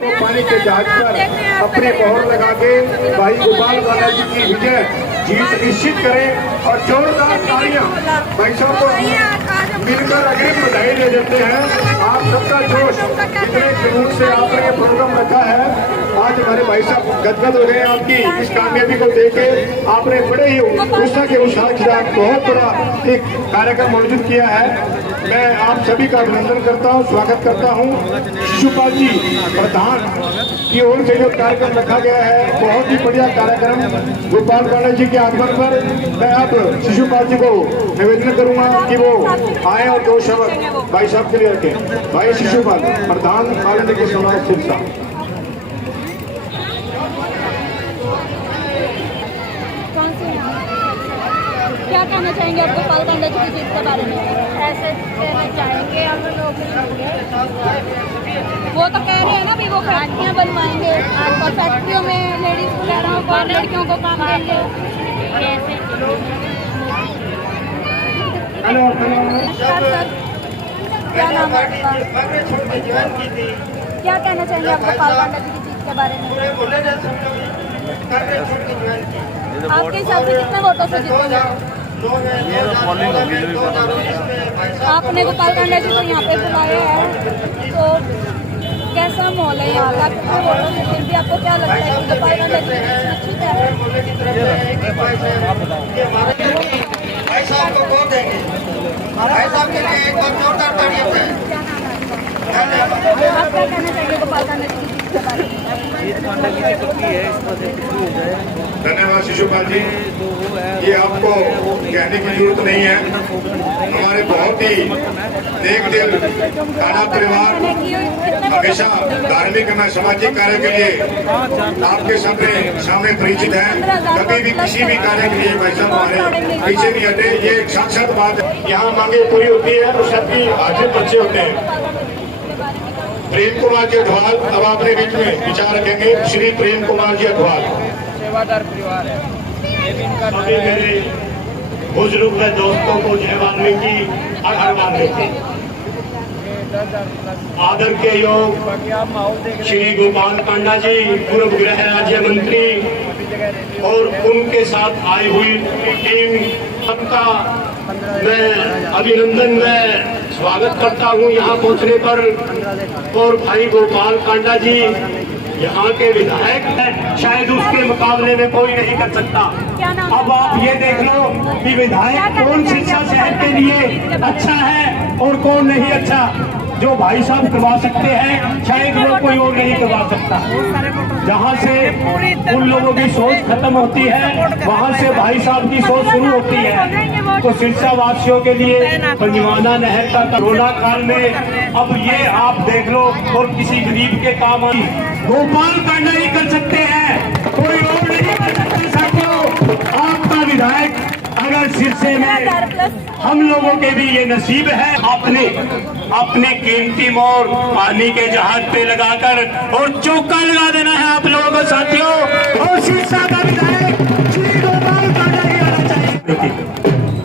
पानी के जहाज पर अपने मोहर लगा के भाई गोपाल कांडा जी की विजय जीत निश्चित करें और जोरदार तालियां भाई साहब को मिलकर अग्रिम बधाई दे देते हैं। आप सबका जोश कितने जुनून से आपने ये प्रोग्राम रखा है, आज हमारे भाई साहब गदगद हो गए आपकी इस कामयाबी को देखे। आपने बड़े ही उत्साह के उत्साह के साथ बहुत बड़ा एक कार्यक्रम आयोजित किया है। मैं आप सभी का अभिनंदन करता हूं, स्वागत करता हूं। शिशुपाल जी प्रधान की ओर से जो कार्यक्रम रखा गया है, बहुत ही बढ़िया कार्यक्रम। गोपाल कांडा जी के आगमन पर मैं अब शिशुपाल जी को निवेदन करूंगा कि वो आए और दो शब्द भाई साहब के लिए रखें। भाई शिशुपाल प्रधान आनंद के समाज सिरसा। क्या कहना चाहेंगे आप गोपाल कांडा जी की जीत के बारे में? ऐसे कहना चाहेंगे हम लोग वो तो कह रहे हैं ना भी वो फैक्ट्रियाँ बनवाएंगे और फैक्ट्रियों में लेडीज वगैरह को लड़कियों को काम देंगे। हेलो नमस्कार सर, क्या नाम है आपका? क्या कहना चाहेंगे आप गोपाल कांडा जी की जीत के बारे में? आपके हिसाब से कितने वोटों से जीतेंगे? आपने गोपाल कांडा जी को यहाँ पे बुलाया है, तो कैसा माहौल है यहाँ का? कितने वोटों से? फिर भी आपको क्या लगता है कि गोपाल कांडा जी सुरक्षित है? भाई साहब को वोट देंगे। भाई साहब के लिए एक बार जोरदार तालियां हैं। आप क्या कहना चाहिए गोपाल कांडा जी की जीत के बारे में? धन्यवाद शिशुपाल जी। ये आपको कहने की जरूरत नहीं है। हमारे बहुत ही नेक दिल कांडा परिवार हमेशा धार्मिक एवं सामाजिक कार्य के लिए आपके सामने परिचित है। कभी भी किसी भी कार्य के लिए भाई साहब हमारे पीछे नहीं हटे। ये एक साक्षात बात है। यहाँ मांगे पूरी होती है और सबकी हाजिर बच्चे होते हैं। प्रेम कुमार जी अठवाल अब अपने बीच में विचार रखेंगे। श्री प्रेम कुमार जी अठवाल। सेवादार परिवार है। सभी मेरे बुजुर्ग दोस्तों को जय वाल्मीकि हर हर वाल्मीकि। आदर के योग श्री गोपाल कांडा जी पूर्व गृह राज्य मंत्री और उनके साथ आई हुई टीम सबका मैं अभिनंदन में स्वागत करता हूं यहाँ पहुंचने पर। और भाई गोपाल कांडा जी यहाँ के विधायक हैं, शायद उसके मुकाबले में कोई नहीं कर सकता। अब आप ये देख लो कि विधायक कौन सिरसा शहर के लिए अच्छा है और कौन नहीं अच्छा। जो भाई साहब करवा सकते हैं शायद वो कोई और नहीं करवा सकता। जहाँ से उन लोगों की सोच खत्म होती है, वहाँ से भाई साहब की सोच शुरू होती है। तो सिरसा वासियों के लिए पंजवाना नहर का कोरोना काल में अब ये आप देख लो और किसी गरीब के काम आई गोपाल कांडा ही कर सकते हैं, कोई और नहीं कर सकते। साथियों, आपका विधायक अगर सिरसे में हम लोगों के भी ये नसीब है, अपने कीमती मोर पानी के जहाज पे लगाकर और चौका लगा देना है आप लोगों को साथियों। और सिरसा का विधायक श्री गोपाल कांडा ही आना चाहिए।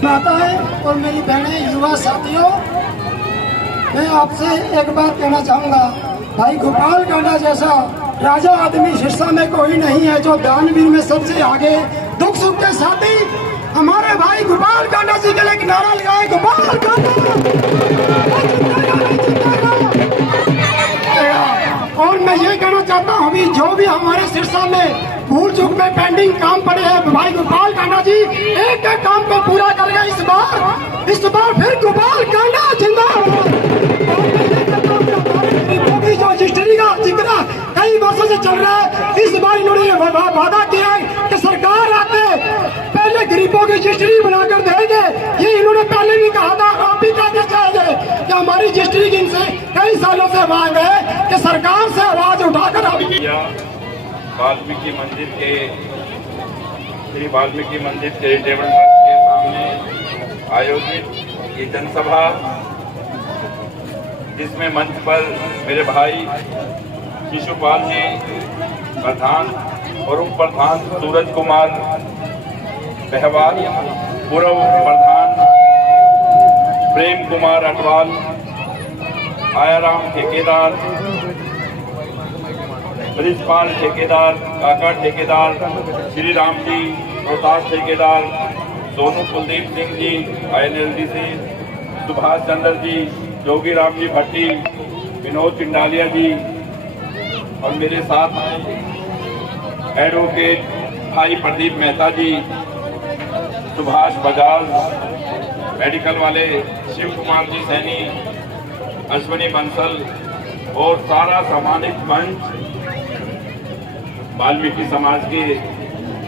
आता है। और मेरी बहनें युवा साथियों, मैं आपसे एक बात कहना चाहूंगा, भाई गोपाल कांडा जैसा राजा आदमी सिरसा में कोई नहीं है जो दानवीर में सबसे आगे दुख सुख के साथी हमारे भाई गोपाल कांडा जी के लिए एक नारा लगाए, गोपाल कांडा। और मैं ये कहना चाहता हूँ अभी जो भी हमारे सिरसा में भूल चूक में पेंडिंग काम पड़े हैं, भाई गोपाल कांडा जी एक एक काम को पूरा करेगा। इस बार फिर गोपाल कांडा जिंदाबाद। जो रजिस्ट्री का जिक्र कई वर्षों से चल रहा है, इस बार इन्होंने वादा किया है कि सरकार आते पहले गरीबों की रजिस्ट्री बनाकर देंगे। ये इन्होंने पहले भी कहा था, आप भी कहना चाहेंगे कि हमारी रजिस्ट्री की इनसे कई सालों से मांग है कि सरकार से आवाज उठाकर वाल्मीकि मंदिर के श्री वाल्मीकि मंदिर चैरिटेबल ट्रस्ट के सामने आयोजित ये जनसभा, जिसमें मंच पर मेरे भाई शिशुपाल जी प्रधान और उप प्रधान सूरज कुमार बहवाल, पूर्व प्रधान प्रेम कुमार अटवाल, आयाराम ठेकेदार, ब्रिजपाल ठेकेदार, काका ठेकेदार, श्री राम जी, प्रताप ठेकेदार, सोनू कुलदीप सिंह जी INLDC, सुभाष चंद्र जी, जोगी राम जी भट्टी, विनोद चिंडालिया जी और मेरे साथ एडवोकेट भाई प्रदीप मेहता जी, सुभाष बजाज, मेडिकल वाले शिव कुमार जी सैनी, अश्विनी बंसल और सारा सामाजिक मंच, वाल्मीकि समाज के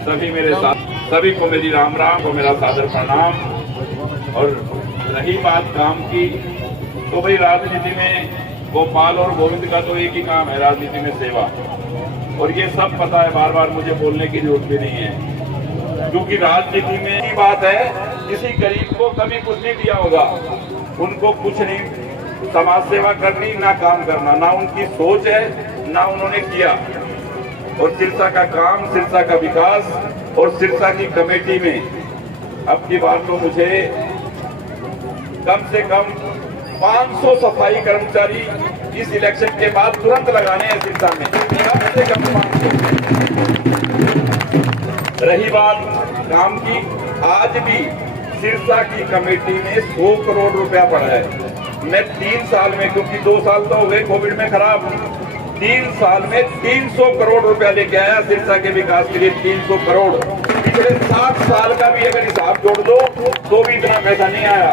सभी मेरे साथ, सभी को मेरी राम राम को मेरा सादर प्रणाम। और रही बात काम की, तो भाई राजनीति में गोपाल और गोविंद का तो एक ही काम है, राजनीति में सेवा, और ये सब पता है, बार बार मुझे बोलने की जरूरत भी नहीं है, क्योंकि राजनीति में ही बात है, किसी गरीब को कभी कुछ नहीं दिया होगा, उनको कुछ नहीं, समाज सेवा करनी ना काम करना, ना उनकी सोच है ना उन्होंने किया। और सिरसा का काम, सिरसा का विकास और सिरसा की कमेटी में अब की बार तो मुझे कम से कम 500 सफाई कर्मचारी इस इलेक्शन के बाद तुरंत लगाने हैं सिरसा में, कम से कम 500। रही बात काम की, आज भी सिरसा की कमेटी में 100 करोड़ रुपया पड़ा है। मैं 3 साल में, क्योंकि 2 साल तो हो गए कोविड में खराब, 3 साल में 300 करोड़ रुपया लेके आया सिरसा के विकास के लिए। 300 करोड़ पिछले 7 साल का भी अगर हिसाब जोड़ दो तो भी इतना पैसा नहीं आया।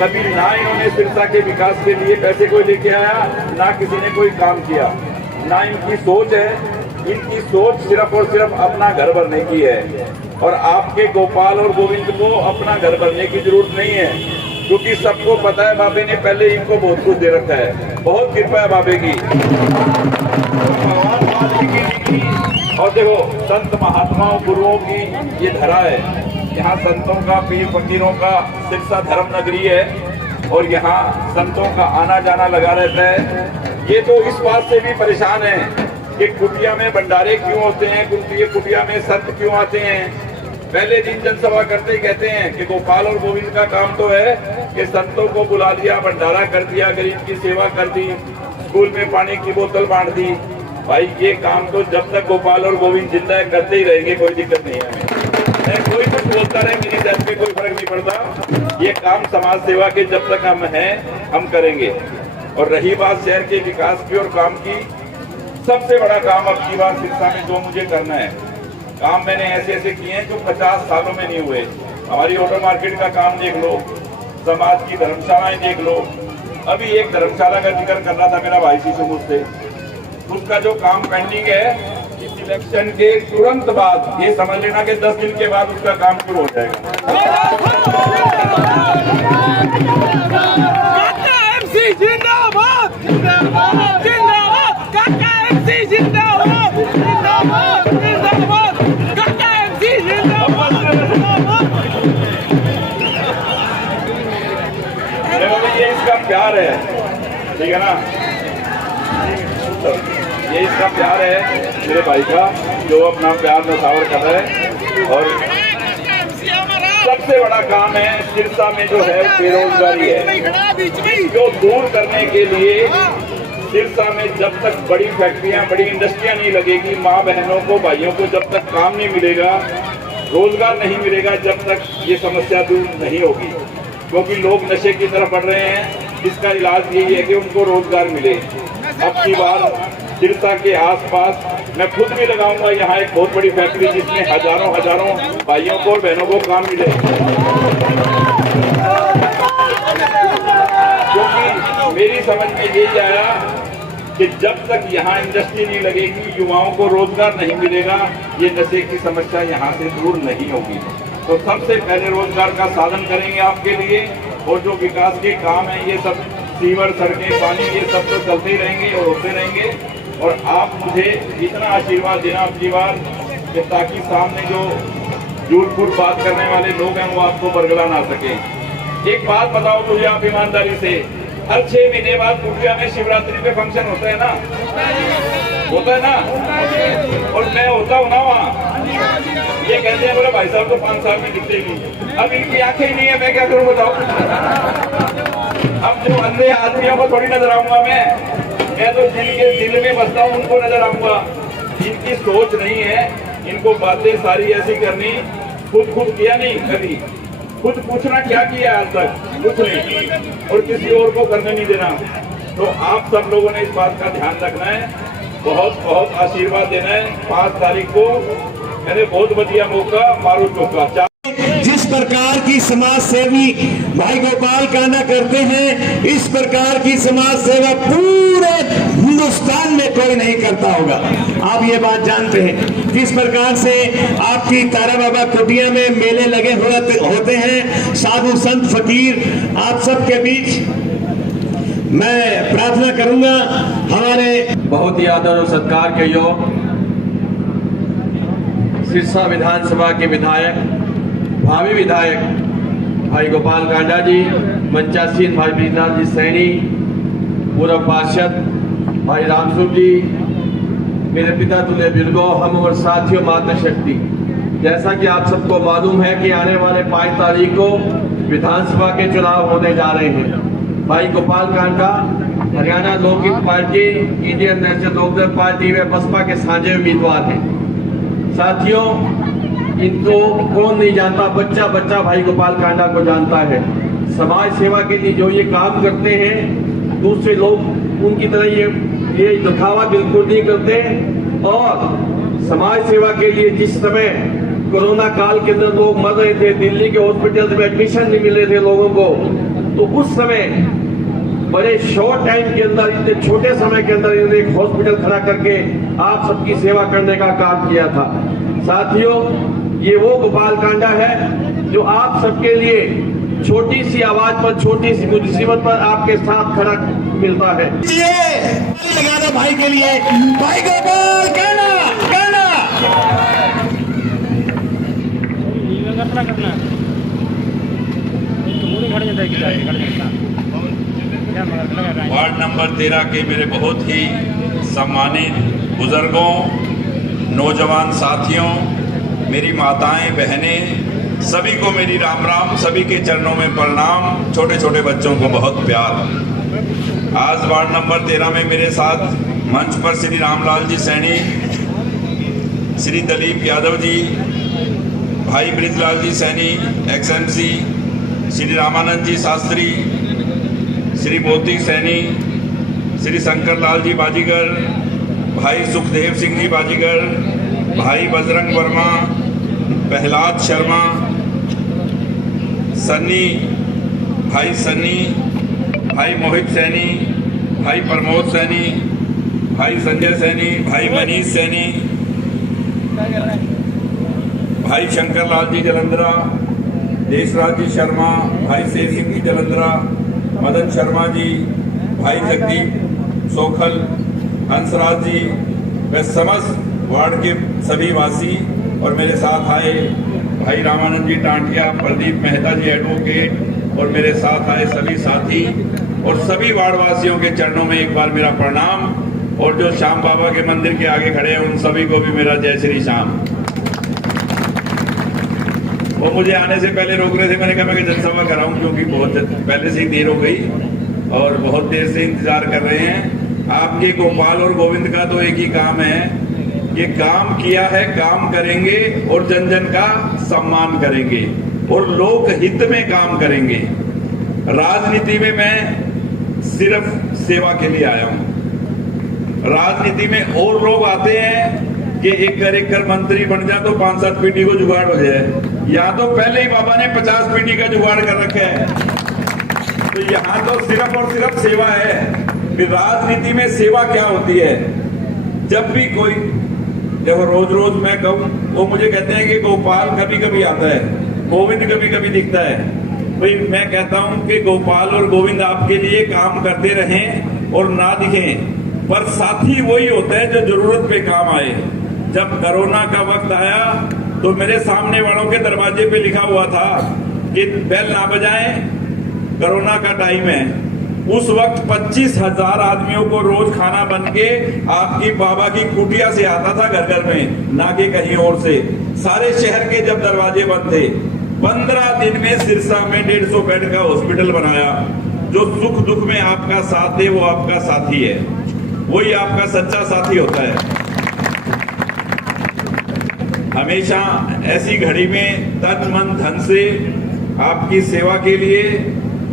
कभी ना इन्होंने सिरसा के विकास के लिए पैसे कोई लेके आया, ना किसी ने कोई काम किया, ना इनकी सोच है। इनकी सोच सिर्फ और सिर्फ अपना घर भरने की है, और आपके गोपाल और गोविंद को अपना घर भरने की जरूरत नहीं है, क्योंकि सबको पता है बाबे ने पहले इनको बहुत कुछ दे रखा है। बहुत कृपा है बाबे की, भगवान वाल्मीकि जी की, और देखो संत महात्माओं गुरुओं की ये धरा है। यहाँ संतों का, पीर फकीरों का सिरसा धर्म नगरी है, और यहाँ संतों का आना जाना लगा रहता है। ये तो इस बात से भी परेशान है कि कुटिया में भंडारे क्यों होते हैं, कुटिया में संत क्यों आते हैं। पहले दिन जनसभा करते ही कहते हैं कि गोपाल और गोविंद का काम तो है कि संतों को बुला लिया, भंडारा कर दिया, गरीब की सेवा कर दी, स्कूल में पानी की बोतल बांट दी। भाई ये काम तो जब तक गोपाल और गोविंद जिंदा है करते ही रहेंगे, कोई दिक्कत नहीं है हमें। कोई कुछ बोलता रहे, मेरी जात पे कोई फर्क नहीं पड़ता। ये काम समाज सेवा के जब तक हम हैं हम करेंगे। और रही बात शहर के विकास की और काम की, सबसे बड़ा काम अब की बार सिरसा में जो मुझे करना है, काम मैंने ऐसे ऐसे किए हैं जो 50 सालों में नहीं हुए। हमारी ऑटो मार्केट का काम देख लो, समाज की धर्मशालाएं देख लो। अभी एक धर्मशाला का जिक्र कर रहा था मेरा भाई शिशु मुझसे, उसका जो काम पेंडिंग है, इस इलेक्शन के तुरंत बाद, ये समझ लेना कि 10 दिन के बाद उसका काम शुरू हो जाएगा। ये इसका प्यार है, ठीक है ना, ये इसका प्यार है मेरे भाई का, जो अपना प्यार नसावर कर रहा है। और सबसे बड़ा काम है सिरसा में जो है बेरोजगारी है, जो दूर करने के लिए सिरसा में जब तक बड़ी फैक्ट्रियां, बड़ी इंडस्ट्रियां नहीं लगेगी, माँ बहनों को, भाइयों को जब तक काम नहीं मिलेगा, रोजगार नहीं मिलेगा, जब तक ये समस्या दूर नहीं होगी। क्योंकि लोग नशे की तरफ बढ़ रहे हैं, इसका इलाज यही है कि उनको रोजगार मिले। अब की बार सिरसा के आसपास मैं खुद भी लगाऊंगा यहाँ एक बहुत बड़ी फैक्ट्री, जिसमें हजारों भाइयों को और बहनों को काम मिले। क्योंकि मेरी समझ में यही आया कि जब तक यहाँ इंडस्ट्री नहीं लगेगी, युवाओं को रोजगार नहीं मिलेगा, ये नशे की समस्या यहाँ से दूर नहीं होगी। तो सबसे पहले रोजगार का साधन करेंगे आपके लिए, और जो विकास के काम है, ये सब सीवर, सड़कें, पानी, ये सब तो चलते ही रहेंगे और होते रहेंगे। और आप मुझे इतना आशीर्वाद देना आपकी बार कि ताकि सामने जो झूठ बात करने वाले लोग हैं वो आपको बरगला ना सके। एक बात बताओ मुझे आप ईमानदारी से, हर 6 महीने बाद कुटिया में शिवरात्रि पे फंक्शन होता है ना, होता है ना, और मैं होता हूँ ना वहाँ। ये कहते हैं बोले भाई साहब तो 5 साल में दिखेगी, अब इनकी आंखें ही नहीं है, मैं क्या करूँ बताओ। अब जो अंधे आदमियों को थोड़ी नजर आऊंगा मैं, मैं तो जिनके दिल में बसता हूँ उनको नजर आऊंगा। इनकी सोच नहीं है, इनको बातें सारी ऐसी करनी, खुद किया नहीं कभी, खुद पूछना क्या किया आज तक, कुछ नहीं, और किसी और को करने नहीं देना। तो आप सब लोगों ने इस बात का ध्यान रखना है, बहुत बहुत आशीर्वाद देना है। 5 तारीख को मैंने बहुत बढ़िया मौका मारू चौका। जिस प्रकार की समाज सेवी भाई गोपाल कांडा करते हैं, इस प्रकार की समाज सेवा पूरे हिंदुस्तान में कोई नहीं करता होगा। आप ये बात जानते हैं। जिस प्रकार से आपकी तारा बाबा कुटिया में मेले लगे होते हैं, साधु संत फकीर आप सबके बीच, मैं प्रार्थना करूंगा हमारे बहुत ही आदर और सत्कार के योग सिरसा विधानसभा के विधायक, भावी विधायक भाई गोपाल कांडा जी, मंचासीन भाई ब्रिजलाल जी सैनी, पूर्व पार्षद भाई रामस्वरूप जी, मेरे पिता तुल्य बिरगो, हम और साथियों मातृशक्ति। जैसा कि आप सबको मालूम है कि आने वाले 5 तारीख को विधानसभा के चुनाव होने जा रहे हैं। भाई Gopal Kanda Haryana Lokhit party, Indian national Lokdal party व बसपा के साझे उम्मीदवार हैं। साथियों, इनको कौन नहीं जानता, बच्चा बच्चा भाई गोपाल कांडा को जानता है। समाज सेवा के लिए जो ये काम करते हैं, दूसरे लोग उनकी तरह ये दिखावा बिल्कुल नहीं करते। और समाज सेवा के लिए जिस समय कोरोना काल के अंदर लोग मर रहे थे, दिल्ली के हॉस्पिटल में एडमिशन नहीं मिल रहे थे लोगों को, तो उस समय बड़े शॉर्ट टाइम के अंदर, इतने छोटे समय के अंदर इन्होंने एक हॉस्पिटल खड़ा करके आप सबकी सेवा करने का काम किया था। साथियों, ये वो गोपाल कांडा है जो आप सबके लिए छोटी सी आवाज पर, छोटी सी मुसीबत पर आपके साथ खड़ा मिलता है। भाई के लिए भाई गोपाल कांडा वार्ड नंबर 13 के मेरे बहुत ही सम्मानित बुजुर्गों, नौजवान साथियों, मेरी माताएं, बहनें, सभी को मेरी राम राम, सभी के चरणों में प्रणाम। छोटे छोटे बच्चों को बहुत प्यार। आज वार्ड नंबर 13 में मेरे साथ मंच पर श्री रामलाल जी सैनी, श्री दलीप यादव जी, भाई ब्रिजलाल जी सैनी XMC, श्री रामानंद जी शास्त्री, श्री मोती सैनी, श्री शंकर लाल जी बाजीगर, भाई सुखदेव सिंह जी बाजीगर, भाई बजरंग वर्मा, प्रहलाद शर्मा, सन्नी, भाई सन्नी, भाई मोहित सैनी, भाई प्रमोद सैनी, भाई संजय सैनी, भाई मनीष सैनी, भाई शंकर लाल जी जलंधरा, देशराज जी शर्मा, भाई शेर सिंह जी जलंधरा, मदन शर्मा जी, भाई जगदीप सोखल, हंसराज जी, व समस्त वार्ड के सभी वासी और मेरे साथ आए भाई रामानंद जी टांटिया, प्रदीप मेहता जी एडवोकेट और मेरे साथ आए सभी साथी और सभी वार्ड वासियों के चरणों में एक बार मेरा प्रणाम। और जो श्याम बाबा के मंदिर के आगे खड़े हैं उन सभी को भी मेरा जय श्री श्याम। वो मुझे आने से पहले रोक रहे थे, मैंने कहा मैं जनसभा कराऊं क्योंकि बहुत पहले से ही देर हो गई और बहुत देर से इंतजार कर रहे हैं। आपके गोपाल और गोविंद का तो एक ही काम है, ये काम किया है, काम करेंगे और जन जन का सम्मान करेंगे और लोक हित में काम करेंगे। राजनीति में मैं सिर्फ सेवा के लिए आया हूं। राजनीति में और लोग आते हैं कि एक कर मंत्री बन जा तो 5-7 पीटी को जुगाड़ हो जाए। यहाँ तो पहले ही बाबा ने 50 पीटी का जुगाड़ कर रखा है। तो यहाँ तो सिर्फ और सिर्फ सेवा है। फिर राजनीति में सेवा क्या होती है? जब भी कोई, जब रोज रोज मैं कहूँ, वो मुझे कहते हैं कि गोपाल कभी कभी आता है, गोविंद कभी कभी दिखता है। भाई मैं कहता हूँ कि गोपाल और गोविंद आपके लिए काम करते रहें और ना दिखें, पर साथी वही होता है जो जरूरत पे काम आए। जब कोरोना का वक्त आया तो मेरे सामने वालों के दरवाजे पे लिखा हुआ था कि बेल ना बजाएं, कोरोना का टाइम है। उस वक्त 25,000 आदमियों को रोज खाना बन के आपकी बाबा की कुटिया से आता था घर घर में, ना कि कहीं और से। सारे शहर के जब दरवाजे बंद थे, 15 दिन में सिरसा में 150 बेड का हॉस्पिटल बनाया। जो सुख दुख में आपका साथ दे वो आपका साथी है। वही आपका सच्चा साथी होता है। हमेशा ऐसी घड़ी में तन मन धन से आपकी सेवा के लिए।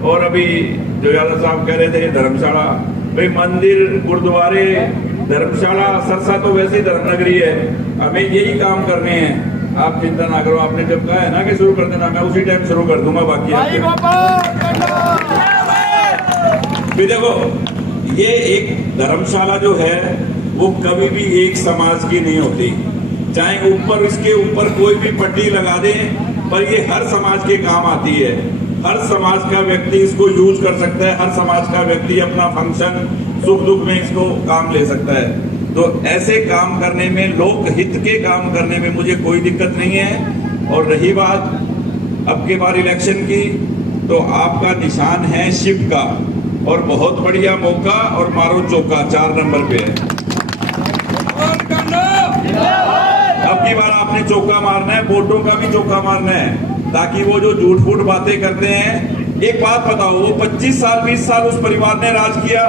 और अभी जो यादव साहब कह रहे थे धर्मशाला, भाई मंदिर, गुरुद्वारे, धर्मशाला, सरसा तो वैसी धर्मनगरी है, हमें यही काम करने हैं। आप चिंता ना करो, आपने जब कहा है ना कि शुरू कर देना, मैं उसी टाइम शुरू कर दूंगा। बाकी भी देखो, ये एक धर्मशाला जो है वो कभी भी एक समाज की नहीं होती, चाहे ऊपर इसके ऊपर कोई भी पट्टी लगा दे, पर ये हर समाज के काम आती है। हर समाज का व्यक्ति इसको यूज कर सकता है, हर समाज का व्यक्ति अपना फंक्शन, सुख दुख में इसको काम ले सकता है। तो ऐसे काम करने में, लोक हित के काम करने में मुझे कोई दिक्कत नहीं है। और रही बात अब के बार इलेक्शन की, तो आपका निशान है शिव का, और बहुत बढ़िया मौका, और मारो चौका 4 नंबर पे है। अब की बार आपने चौका मारना है, वोटों का भी चौका मारना है, ताकि वो जो झूठ फूट बातें करते हैं। एक बात बताओ, वो 25 साल 20 साल उस परिवार ने राज किया,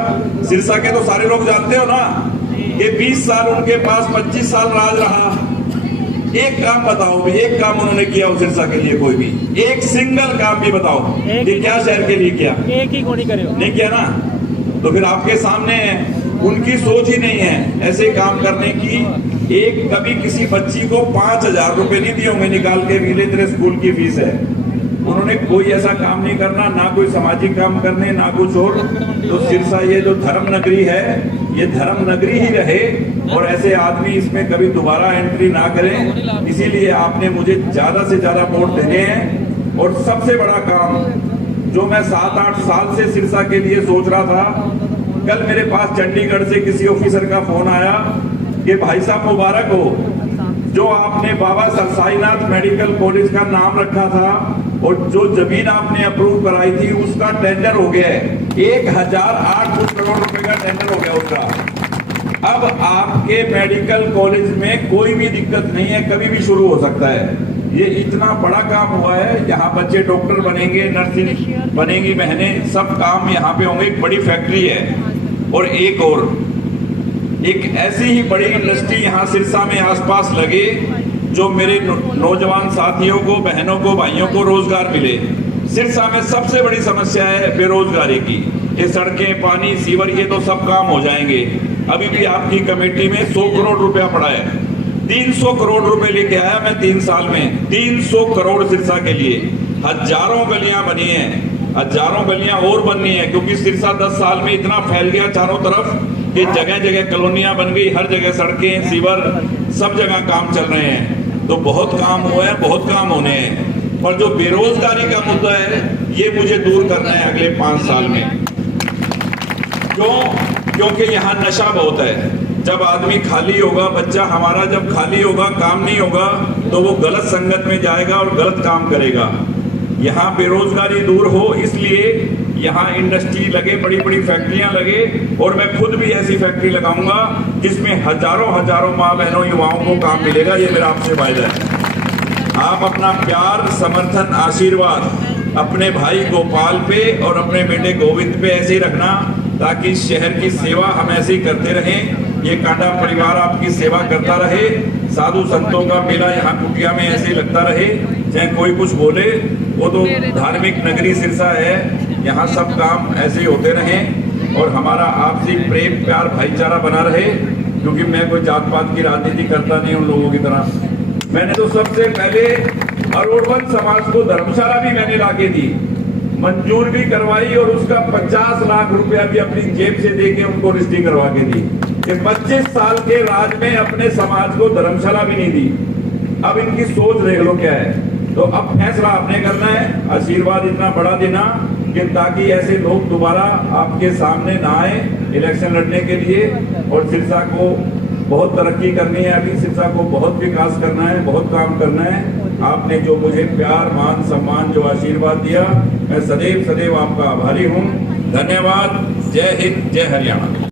सिरसा के तो सारे लोग जानते हो ना, ये 20 साल उनके पास 25 साल राज रहा। एक काम बताओ भी, एक काम उन्होंने किया उस सिरसा के लिए, कोई भी एक सिंगल काम भी बताओ कि क्या शहर के लिए किया? एक ही कोनी करे नहीं किया ना, तो फिर आपके सामने है, उनकी सोच ही नहीं है ऐसे काम करने की। एक कभी किसी बच्ची को 5000 रुपए नहीं दिए होंगे निकाल के, मिले तेरे स्कूल की फीस है। उन्होंने कोई ऐसा काम नहीं करना, ना कोई सामाजिक काम करने, ना कुछ और। तो सिरसा ये जो धर्म नगरी है, ये धर्म नगरी ही रहे, और ऐसे आदमी इसमें कभी दोबारा एंट्री ना करें। इसीलिए आपने मुझे ज्यादा से ज्यादा वोट देने हैं। और सबसे बड़ा काम जो मैं 7-8 साल से सिरसा के लिए सोच रहा था, कल मेरे पास चंडीगढ़ से किसी ऑफिसर का फोन आया कि भाई साहब मुबारक हो, जो आपने बाबा सरसाईनाथ मेडिकल कॉलेज का नाम रखा था और जो जमीन आपने अप्रूव कराई थी उसका टेंडर हो गया है। 1008 करोड़ रुपए का टेंडर हो गया उसका। अब आपके मेडिकल कॉलेज में कोई भी दिक्कत नहीं है, कभी भी शुरू हो सकता है। ये इतना बड़ा काम हुआ है, यहाँ बच्चे डॉक्टर बनेंगे, नर्सिंग बनेंगी बहनें, सब काम यहाँ पे होंगे। एक बड़ी फैक्ट्री है, और एक ऐसी ही बड़ी इंडस्ट्री यहाँ सिरसा में आसपास लगे, जो मेरे नौजवान साथियों को, बहनों को, भाइयों को रोजगार मिले। सिरसा में सबसे बड़ी समस्या है बेरोजगारी की। ये सड़कें, पानी, सीवर, ये तो सब काम हो जाएंगे। अभी भी आपकी कमेटी में 100 करोड़ रुपया पड़ा है। 300 करोड़ रुपए लेके आया मैं 3 साल में, 300 करोड़ सिरसा के लिए। हजारों गलियां बनी हैं, हजारों गलियां और बननी है, क्योंकि सिरसा 10 साल में इतना फैल गया चारों तरफ कि जगह जगह कॉलोनियां बन गई, हर जगह सड़कें, सीवर, सब जगह काम चल रहे हैं। तो बहुत काम हुआ है, बहुत काम होने हैं। पर जो बेरोजगारी का मुद्दा है, ये मुझे दूर करना है अगले 5 साल में। क्यों? क्योंकि यहाँ नशा बहुत है। जब आदमी खाली होगा, बच्चा हमारा जब खाली होगा, काम नहीं होगा, तो वो गलत संगत में जाएगा और गलत काम करेगा। यहाँ बेरोजगारी दूर हो, इसलिए यहाँ इंडस्ट्री लगे, बड़ी बड़ी फैक्ट्रियां लगे, और मैं खुद भी ऐसी फैक्ट्री लगाऊंगा जिसमें हजारों माँ बहनों, युवाओं को काम मिलेगा। ये मेरा आपसे वायदा है। आप अपना प्यार, समर्थन, आशीर्वाद अपने भाई गोपाल पे और अपने बेटे गोविंद पे ऐसे ही रखना, ताकि शहर की सेवा हम ऐसे ही करते रहें। ये कांडा परिवार आपकी सेवा करता रहे, साधु संतों का मेला यहाँ कुटिया में ऐसे ही लगता रहे, चाहे कोई कुछ बोले। वो तो धार्मिक नगरी सिरसा है, यहाँ सब काम ऐसे ही होते रहें, और हमारा आपसी प्रेम, प्यार, भाईचारा बना रहे। क्योंकि मैं कोई जात पात की राजनीति करता नहीं उन लोगों की तरह। मैंने तो सबसे पहले अरोड़वंश समाज को धर्मशाला भी मैंने लाके दी, मंजूर भी करवाई, और उसका 50 लाख रुपया भी अपनी जेब से देके उनको रजिस्ट्री करवा के दी। कि 25 साल के राज में अपने समाज को धर्मशाला भी नहीं दी। अब इनकी सोच देख लो क्या है। तो अब फैसला आपने करना है, आशीर्वाद इतना बड़ा देना कि ताकि ऐसे लोग दोबारा आपके सामने ना आए इलेक्शन लड़ने के लिए। और सिरसा को बहुत तरक्की करनी है, अभी सिरसा को बहुत विकास करना है, बहुत काम करना है। आपने जो मुझे प्यार, मान, सम्मान, जो आशीर्वाद दिया, मैं सदैव सदैव आपका आभारी हूँ। धन्यवाद। जय हिंद, जय हरियाणा।